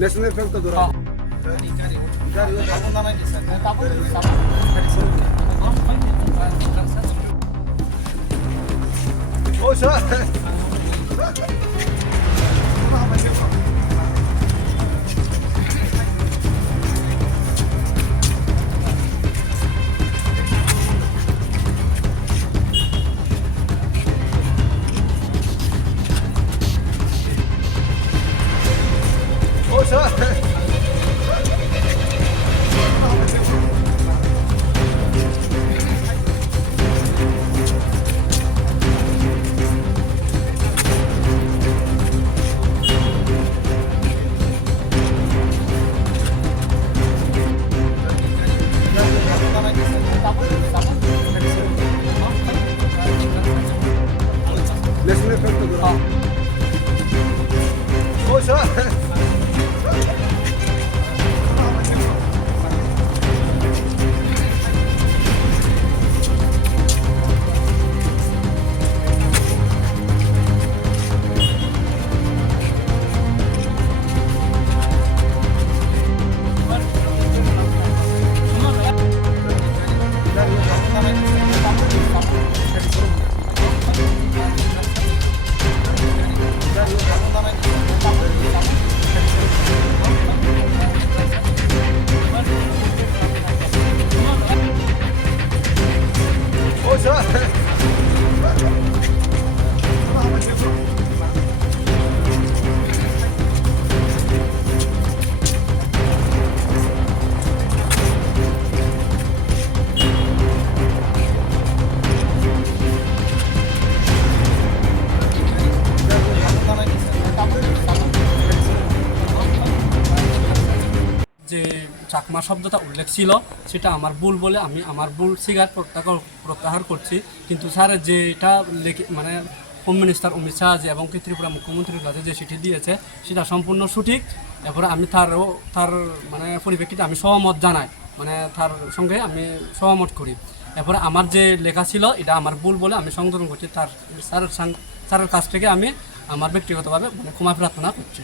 National flag তো ধরা ও sir ও sir national flag তো ধরা ও স্যার ও স্যার যে চাকমা শব্দটা উল্লেখ ছিল সেটা আমার ভুল বলে আমি আমার ভুল স্বীকার প্রত্যাহার করছি। কিন্তু স্যার যেটা মানে হোম মিনিস্টার অমিত শাহ এবং ত্রিপুরা মুখ্যমন্ত্রীর কাছে যে চিঠি দিয়েছে সেটা সম্পূর্ণ সঠিক। এরপরে আমি তার মানে পরিপ্রেক্ষিতে আমি সহমত জানাই, মানে তার সঙ্গে আমি সহমত করি। এরপরে আমার যে লেখা ছিল এটা আমার ভুল বলে আমি সংশোধন করছি। স্যারের কাছ থেকে আমি আমার ব্যক্তিগতভাবে মানে ক্ষমা প্রার্থনা করছি।